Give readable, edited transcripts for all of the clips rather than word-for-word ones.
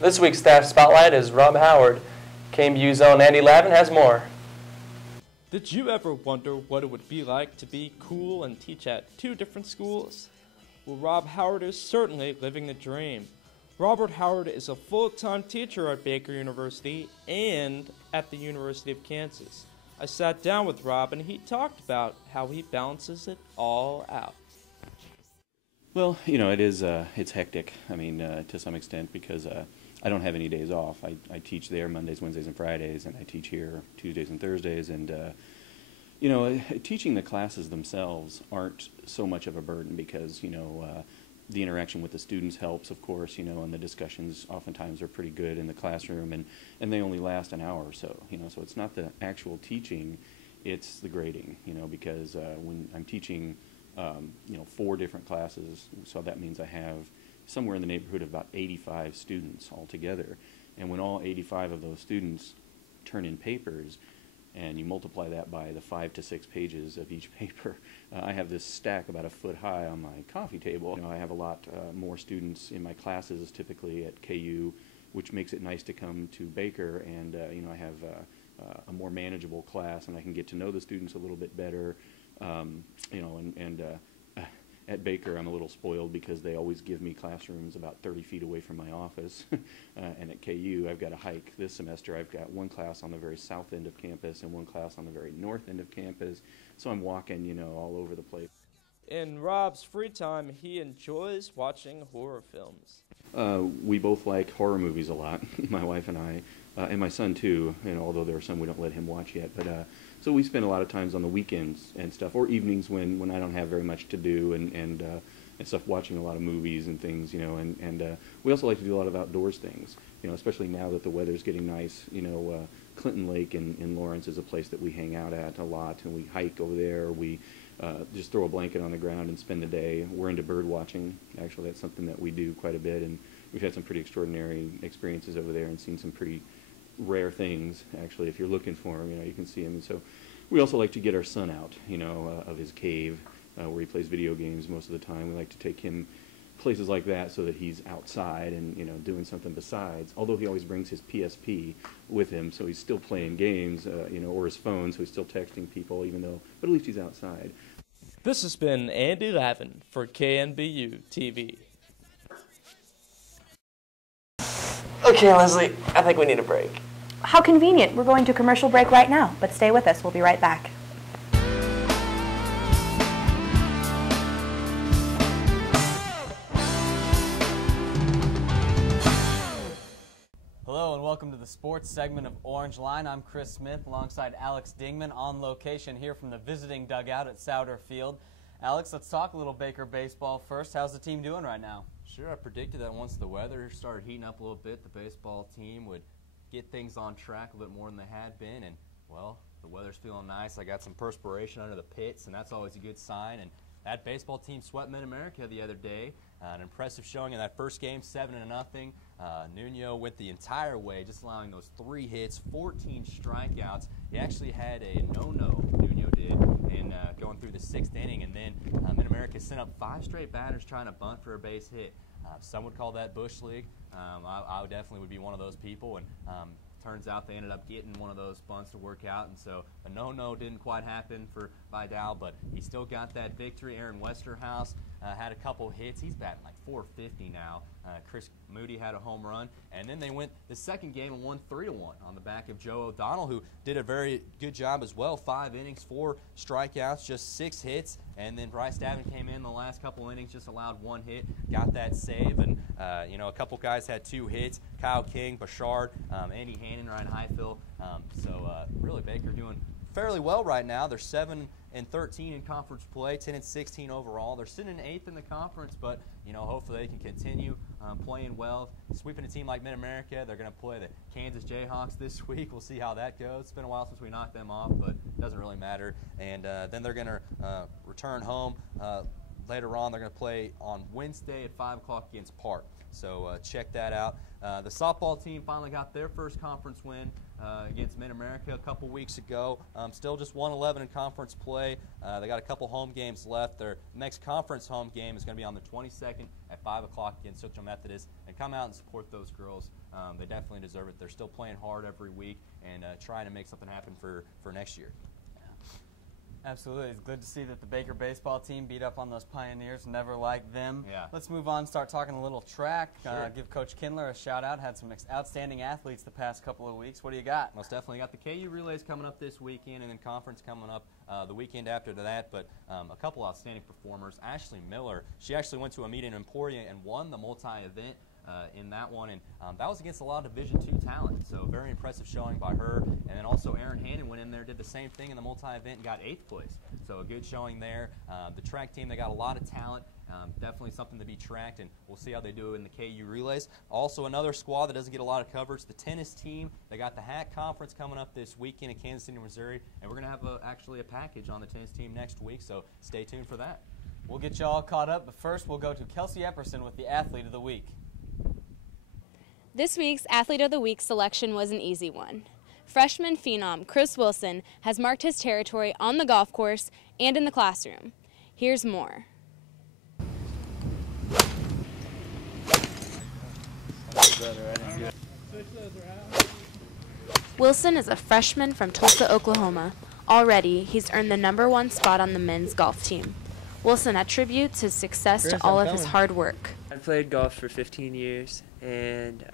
This week's Staff Spotlight is Rob Howard. KNBU's own Andy Lavin has more. Did you ever wonder what it would be like to be cool and teach at two different schools? Well, Rob Howard is certainly living the dream. Robert Howard is a full-time teacher at Baker University and at the University of Kansas. I sat down with Rob and he talked about how he balances it all out. Well, you know, it's hectic, I mean, to some extent, because I don't have any days off. I teach there Mondays, Wednesdays, and Fridays, and I teach here Tuesdays and Thursdays, and, you know, teaching the classes themselves aren't so much of a burden because, you know, the interaction with the students helps, of course, you know, and the discussions oftentimes are pretty good in the classroom, and they only last an hour or so, you know, so it's not the actual teaching, it's the grading, you know, because when I'm teaching, you know, 4 different classes, so that means I have somewhere in the neighborhood of about 85 students altogether, and when all 85 of those students turn in papers, and you multiply that by the 5 to 6 pages of each paper, I have this stack about a foot high on my coffee table. You know, I have a lot more students in my classes typically at KU, which makes it nice to come to Baker, and you know, I have a more manageable class, and I can get to know the students a little bit better. You know, and at Baker I'm a little spoiled because they always give me classrooms about 30 feet away from my office, and at KU I've got to hike this semester. I've got one class on the very south end of campus and one class on the very north end of campus, so I'm walking, you know, all over the place. In Rob's free time, he enjoys watching horror films. We both like horror movies a lot, my wife and I, and my son too, you know, although there are some we don't let him watch yet, but so we spend a lot of times on the weekends and stuff, or evenings when I don't have very much to do and stuff, watching a lot of movies and things, you know, and we also like to do a lot of outdoors things, you know, especially now that the weather's getting nice. You know, Clinton Lake in Lawrence is a place that we hang out at a lot, and we hike over there. We just throw a blanket on the ground and spend the day. We're into bird watching. Actually, that's something that we do quite a bit, and we've had some pretty extraordinary experiences over there and seen some pretty rare things. Actually, if you're looking for them, you know, you can see them. And so we also like to get our son out, you know, of his cave where he plays video games most of the time. We like to take him places like that so that he's outside and, you know, doing something besides, although he always brings his PSP with him, so he's still playing games, you know, or his phone, so he's still texting people, even though, but at least he's outside. This has been Andy Lavin for KNBU TV. Okay, Leslie, I think we need a break. How convenient. We're going to commercial break right now, but stay with us. We'll be right back. Hello and welcome to the sports segment of Orangeline. I'm Chris Smith alongside Alex Dingman on location here from the visiting dugout at Souter Field. Alex, let's talk a little Baker baseball first. How's the team doing right now? Sure, I predicted that once the weather started heating up a little bit, the baseball team would get things on track a bit more than they had been, and, well, the weather's feeling nice. I got some perspiration under the pits, and that's always a good sign. And that baseball team swept Mid-America the other day. An impressive showing in that first game, 7-0. Nuno went the entire way, just allowing those 3 hits, 14 strikeouts. He actually had a no-no, Nuno did, in going through the 6th inning, and then Mid-America sent up 5 straight batters trying to bunt for a base hit. Some would call that Bush League. I definitely would be one of those people, and turns out they ended up getting one of those bunts to work out, and so a no-no didn't quite happen for Vidal, but he still got that victory. Aaron Westerhouse had a couple hits. He's batting like 450 now. Chris Moody had a home run, and then they went the second game and won 3-1 on the back of Joe O'Donnell, who did a very good job as well. 5 innings, 4 strikeouts, just 6 hits, and then Bryce Davin came in the last couple innings, just allowed 1 hit, got that save, and you know, a couple guys had 2 hits. Kyle King, Bashard, Andy Hannon, Ryan Highfill. So really Baker doing fairly well right now. They're 7-13 in conference play, 10-16 overall. They're sitting in 8th in the conference, but you know, hopefully they can continue playing well. Sweeping a team like Mid-America, they're going to play the Kansas Jayhawks this week. We'll see how that goes. It's been a while since we knocked them off, but it doesn't really matter. And then they're going to return home later on, they're going to play on Wednesday at 5 o'clock against Park. So check that out. The softball team finally got their first conference win against Mid-America a couple weeks ago. Still just 1-11 in conference play. They got a couple home games left. Their next conference home game is going to be on the 22nd at 5 o'clock against Central Methodist. And come out and support those girls. They definitely deserve it. They're still playing hard every week and trying to make something happen for next year. Absolutely. It's good to see that the Baker baseball team beat up on those Pioneers. Never liked them. Yeah. Let's move on and start talking a little track. Sure. Give Coach Kindler a shout-out. Had some outstanding athletes the past couple of weeks. What do you got? Most definitely got the KU relays coming up this weekend and then conference coming up the weekend after that. But a couple outstanding performers. Ashley Miller, she actually went to a meet in Emporia and won the multi-event in that one, and that was against a lot of Division II talent, so very impressive showing by her. And then also Erin Hannon went in there, did the same thing in the multi-event and got 8th place, so a good showing there. The track team, they got a lot of talent, definitely something to be tracked, and we'll see how they do in the KU relays. Also another squad that doesn't get a lot of coverage, the tennis team. They got the HAC conference coming up this weekend in Kansas City, Missouri, and we're going to have actually a package on the tennis team next week, so stay tuned for that. We'll get you all caught up, but first we'll go to Kelsey Epperson with the Athlete of the Week. This week's Athlete of the Week selection was an easy one. Freshman phenom Chris Wilson has marked his territory on the golf course and in the classroom. Here's more. Wilson is a freshman from Tulsa, Oklahoma. Already, he's earned the #1 spot on the men's golf team. Wilson attributes his success to all of his hard work. I've played golf for 15 years, and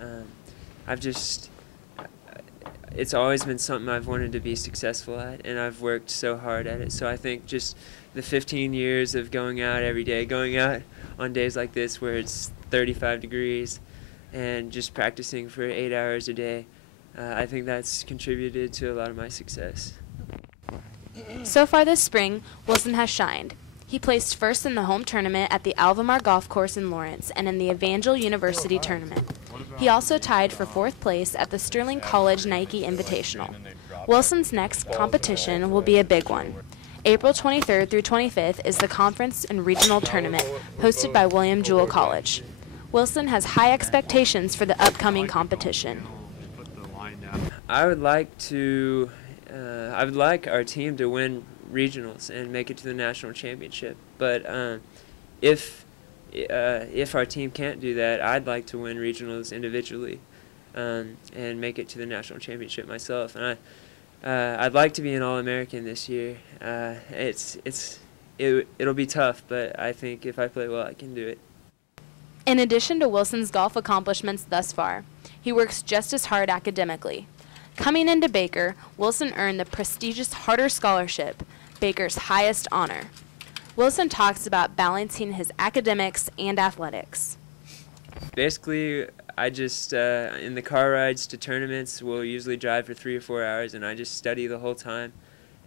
it's always been something I've wanted to be successful at, and I've worked so hard at it. So I think just the 15 years of going out every day, going out on days like this where it's 35 degrees, and just practicing for 8 hours a day, I think that's contributed to a lot of my success. So far this spring, Wilson has shined. He placed first in the home tournament at the Alvamar Golf Course in Lawrence and in the Evangel University tournament. He also tied for 4th place at the Sterling College Nike Invitational. Wilson's next competition will be a big one. April 23rd through 25th is the conference and regional tournament hosted by William Jewell College. Wilson has high expectations for the upcoming competition. I would like our team to win regionals and make it to the national championship. But if our team can't do that, I'd like to win regionals individually and make it to the national championship myself. And I'd like to be an All-American this year. It'll be tough, but I think if I play well, I can do it. In addition to Wilson's golf accomplishments thus far, he works just as hard academically. Coming into Baker, Wilson earned the prestigious Harder Scholarship, Baker's highest honor. Wilson talks about balancing his academics and athletics. Basically, I just, in the car rides to tournaments, we'll usually drive for 3 or 4 hours, and I just study the whole time.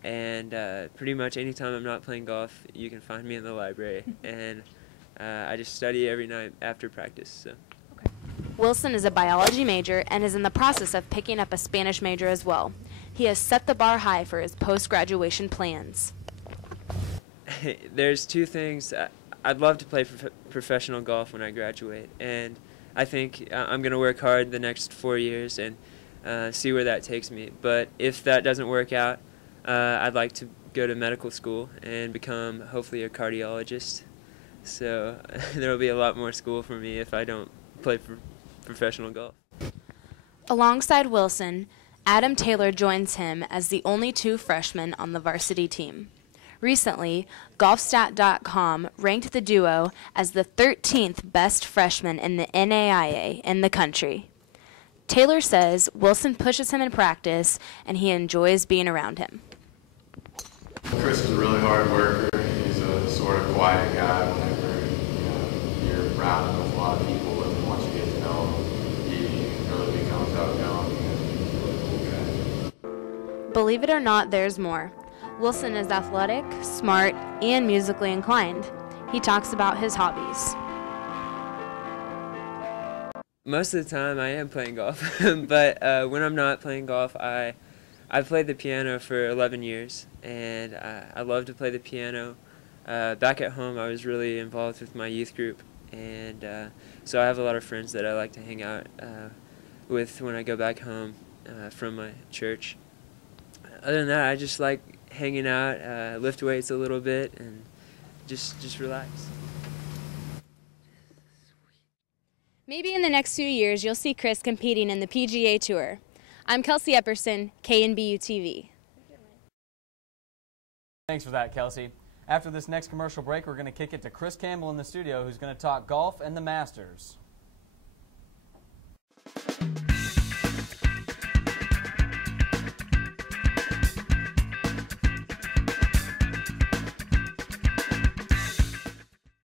And pretty much any time I'm not playing golf, you can find me in the library. And I just study every night after practice. So. Wilson is a biology major and is in the process of picking up a Spanish major as well. He has set the bar high for his post-graduation plans. There's 2 things. I'd love to play professional golf when I graduate, and I think I'm going to work hard the next 4 years and see where that takes me. But if that doesn't work out, I'd like to go to medical school and become hopefully a cardiologist. So there will be a lot more school for me if I don't play professional golf. Alongside Wilson, Adam Taylor joins him as the only 2 freshmen on the varsity team. Recently, Golfstat.com ranked the duo as the 13th best freshman in the NAIA in the country. Taylor says Wilson pushes him in practice and he enjoys being around him. Chris is a really hard worker. He's a sort of quiet guy whenever you're around him with a lot of people, and once you get to know him, he really becomes outgoing and really cool guy. Believe it or not, there's more. Wilson is athletic, smart, and musically inclined. He talks about his hobbies. Most of the time I am playing golf, but when I'm not playing golf, I've played the piano for 11 years, and I love to play the piano. back at home, I was really involved with my youth group, and so I have a lot of friends that I like to hang out with when I go back home from my church. Other than that, I just like hanging out, lift weights a little bit, and just relax. Maybe in the next few years, you'll see Chris competing in the PGA Tour. I'm Kelsey Epperson, KNBU TV. Thanks for that, Kelsey. After this next commercial break, we're going to kick it to Chris Campbell in the studio, who's going to talk golf and the Masters.